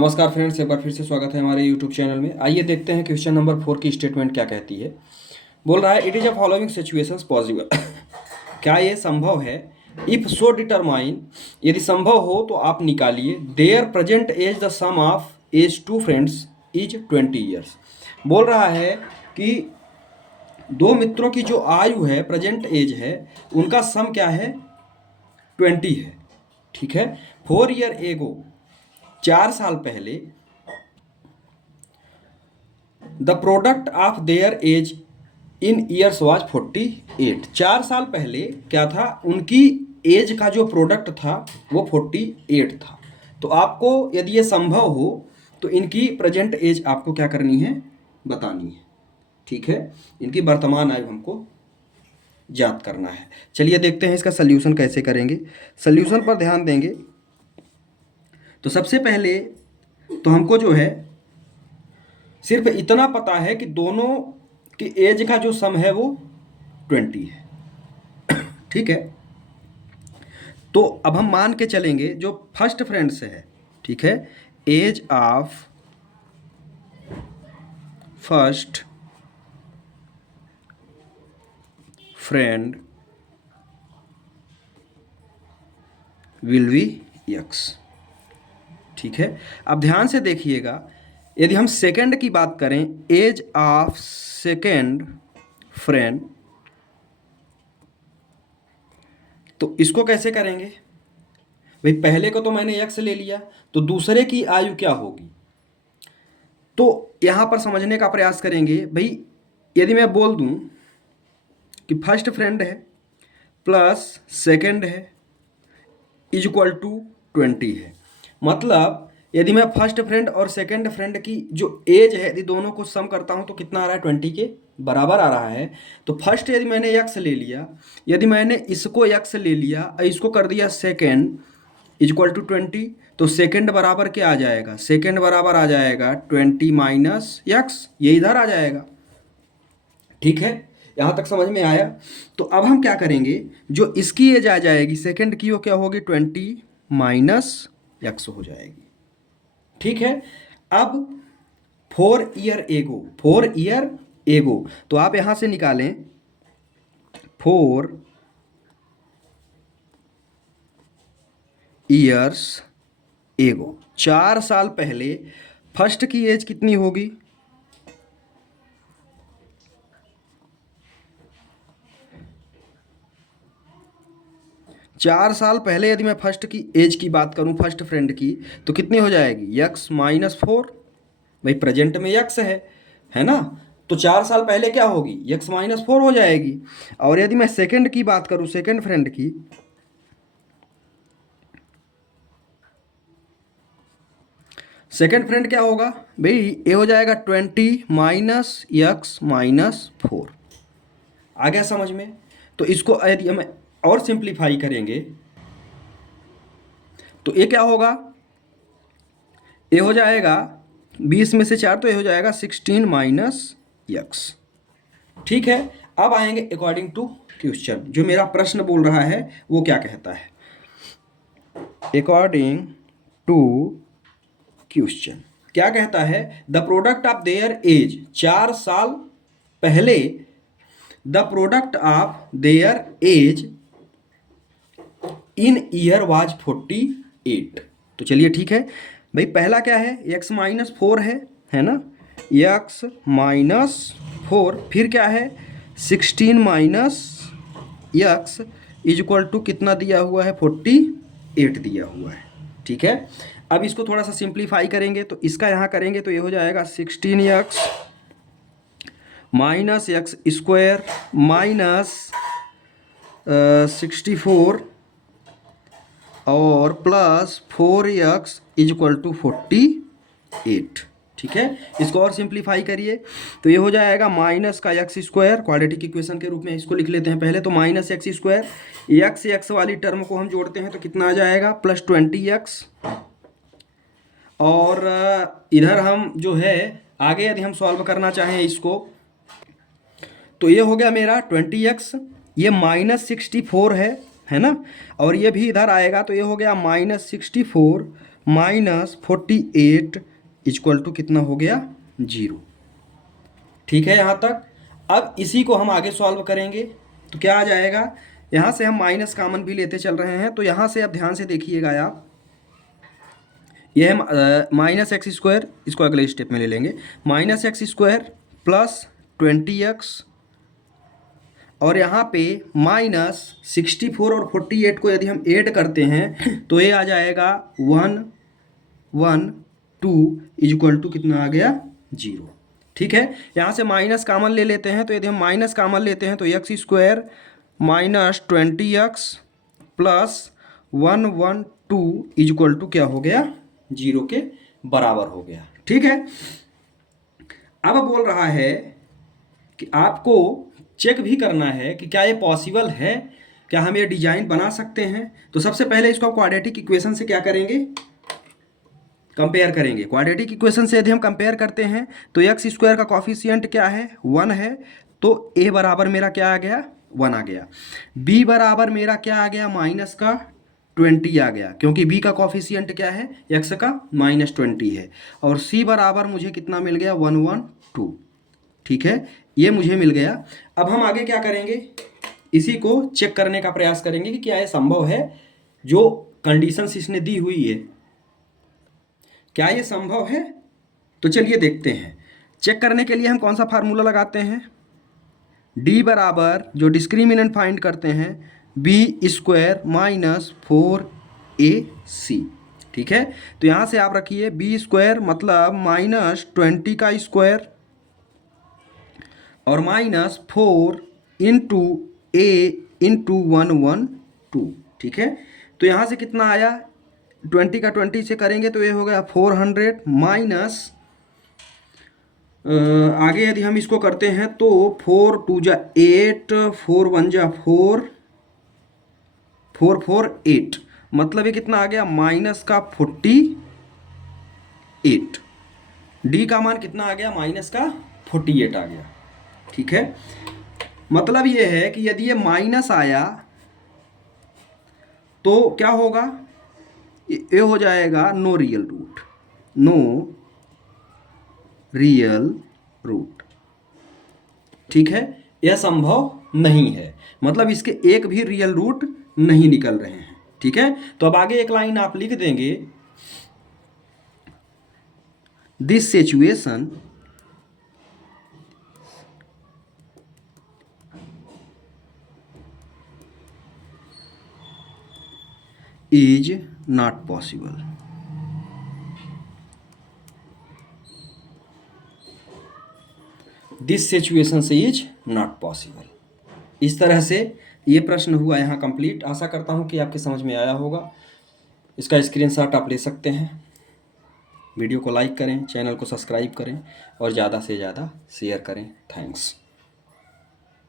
नमस्कार फ्रेंड्स, एक बार फिर से स्वागत है हमारे यूट्यूब चैनल में। आइए देखते हैं क्वेश्चन नंबर 4 की स्टेटमेंट क्या कहती है। बोल रहा है it is a following situations possible. क्या ये संभव है? इफ सो डिटरमाइन, यदि संभव हो तो आप निकालिए। Their present age the sum of age two friends is 20 years. बोल रहा है कि दो मित्रों की जो आयु है, प्रेजेंट एज है, उनका सम क्या है? 20 है। ठीक है। 4 ईयर एगो, 4 साल पहले, the product of their age in years was 48। 4 साल पहले क्या था? उनकी एज का जो प्रोडक्ट था वो 48 था। तो आपको यदि ये संभव हो तो इनकी प्रेजेंट एज आपको क्या करनी है? बतानी है। ठीक है। इनकी वर्तमान आयु हमको ज्ञात करना है। चलिए देखते हैं इसका सल्यूशन कैसे करेंगे। सल्यूशन पर ध्यान देंगे तो सबसे पहले तो हमको जो है सिर्फ इतना पता है कि दोनों की एज का जो सम है वो 20 है। ठीक है। तो अब हम मान के चलेंगे जो फर्स्ट फ्रेंड से है। ठीक है। Age of first friend will be X. ठीक है। अब ध्यान से देखिएगा, यदि हम सेकंड की बात करें, एज ऑफ सेकंड फ्रेंड, तो इसको कैसे करेंगे भाई? पहले को तो मैंने एक्स ले लिया, तो दूसरे की आयु क्या होगी? तो यहां पर समझने का प्रयास करेंगे भाई। यदि मैं बोल दूं कि फर्स्ट फ्रेंड है प्लस सेकंड है इज इक्वल टू 20 है, मतलब यदि मैं फर्स्ट फ्रेंड और सेकंड फ्रेंड की जो एज है यदि दोनों को सम करता हूं तो कितना आ रहा है? 20 के बराबर आ रहा है। तो फर्स्ट यदि मैंने एक्स ले लिया, यदि मैंने इसको एक्स ले लिया और इसको कर दिया सेकेंड इज इक्वल टू 20, तो सेकेंड बराबर क्या आ जाएगा? सेकेंड बराबर आ जाएगा 20 माइनस एक्स, ये इधर आ जाएगा। ठीक है। यहाँ तक समझ में आया? तो अब हम क्या करेंगे, जो इसकी एज आ जाएगी सेकेंड की, वो क्या होगी? 20 माइनस एक्स हो जाएगी। ठीक है। अब 4 ईयर एगो, 4 ईयर एगो, तो आप यहां से निकालें 4 ईयर्स एगो, 4 साल पहले फर्स्ट की एज कितनी होगी? 4 साल पहले यदि मैं फर्स्ट की एज की बात करूं, फर्स्ट फ्रेंड की, तो कितनी हो जाएगी? X minus 4। भाई प्रेजेंट में एक्स है ना? तो 4 साल पहले क्या होगी? एक्स माइनस 4 हो जाएगी। और यदि मैं सेकंड की बात करूं, सेकंड फ्रेंड की, सेकंड फ्रेंड क्या होगा भाई? ये हो जाएगा 20 माइनस एक्स माइनस 4। आ गया समझ में? तो इसको यदि हम और सिंप्लीफाई करेंगे तो ये क्या होगा? ये हो जाएगा 20 में से 4, तो ये हो जाएगा 16 माइनस एक्स। ठीक है। अब आएंगे अकॉर्डिंग टू क्वेश्चन, जो मेरा प्रश्न बोल रहा है वो क्या कहता है। अकॉर्डिंग टू क्वेश्चन क्या कहता है? The product of their age, 4 साल पहले the product of their age in year was 48। तो चलिए ठीक है भाई, पहला क्या है? एक्स माइनस 4 है ना? एक्स माइनस 4, फिर क्या है? 16 minus x is equal to कितना दिया हुआ है? 48 दिया हुआ है। ठीक है। अब इसको थोड़ा सा सिंप्लीफाई करेंगे, तो इसका यहाँ करेंगे तो ये हो जाएगा 16 x minus x square minus 64 और plus 4x is equal to 48। ठीक है। इसको और सिंप्लीफाई करिए तो ये हो जाएगा माइनस का एक्स स्क्वायर, क्वाड्रेटिक इक्वेशन के रूप में इसको लिख लेते हैं पहले। तो माइनस एक्स स्क्वायर, एक्स वाली टर्म को हम जोड़ते हैं तो कितना आ जाएगा? Plus 20x। और इधर हम जो है आगे यदि हम सॉल्व करना चाहें इसको, तो ये हो गया मेरा 20x, ये माइनस 64 है ना? और ये भी इधर आएगा तो ये हो गया माइनस 64 -48 इक्वल टू कितना हो गया 0। ठीक है यहाँ तक। अब इसी को हम आगे सॉल्व करेंगे तो क्या आ जाएगा, यहाँ से हम माइनस कामन भी लेते चल रहे हैं, तो यहाँ से अब ध्यान से देखिएगा आप, यह है -x², इसको अगले स्टेप में ले लेंगे, -x² प्लस 20x, और यहाँ पे -64 और 48 को यदि हम ऐड करते हैं तो ये आ जाएगा 112 इक्वल टू कितना आ गया 0। ठीक है, यहाँ से माइनस कामन ले लेते हैं, तो यदि हम माइनस कामन लेते हैं तो x² -20x plus 112 equal to क्या हो गया 0 के बराबर हो गया। ठीक है, अब बोल रहा है कि आपको चेक भी करना है कि क्या ये पॉसिबल है, क्या हम ये डिजाइन बना सकते हैं। तो सबसे पहले इसको क्वाड्रेटिक इक्वेशन से क्या करेंगे, कंपेयर करेंगे। क्वाड्रेटिक इक्वेशन से यदि हम कंपेयर करते हैं तो x² का कॉफिशिएंट क्या है 1 है, तो a बराबर मेरा क्या आ गया 1 आ गया, b बराबर मेरा क्या आ गया -20 आ गया, क्योंकि b का कॉफिशिएंट क्या है x का -20 है, और c बराबर मुझे कितना मिल गया 112। ठीक है, ये मुझे मिल गया। अब हम आगे क्या करेंगे, इसी को चेक करने का प्रयास करेंगे कि क्या ये संभव है, जो कंडीशंस इसने दी हुई है क्या ये संभव है। तो चलिए देखते हैं। चेक करने के लिए हम कौन सा फार्मूला लगाते हैं, d बराबर जो डिस्क्रिमिनेंट फाइंड करते हैं b² -4ac। ठीक है, तो यहाँ से आप रखिए b² मतलब -20 का स्क्वायर और -4 इंटू a इंटू 112। ठीक है, तो यहाँ से कितना आया 20 का 20 से करेंगे तो ये हो गया 400 माइनस आगे यदि हम इसको करते हैं तो 4 2 जा 8, 4 1 जा 4, 4 4 8, मतलब ये कितना आ गया माइनस का 48। डी का मान कितना आ गया माइनस का 48 आ गया। ठीक है, मतलब ये है कि यदि ये माइनस आया तो क्या होगा, ये हो जाएगा no real root, no real root. ठीक है, यह संभव नहीं है, मतलब इसके एक भी रियल रूट नहीं निकल रहे हैं। ठीक है, तो अब आगे एक लाइन आप लिख देंगे, this situation is not possible. This situation से इज नॉट पॉसिबल। इस तरह से ये प्रश्न हुआ यहाँ कंप्लीट। आशा करता हूँ कि आपके समझ में आया होगा। इसका स्क्रीनशॉट आप ले सकते हैं। वीडियो को लाइक करें, चैनल को सब्सक्राइब करें और ज़्यादा से ज़्यादा शेयर करें। थैंक्स।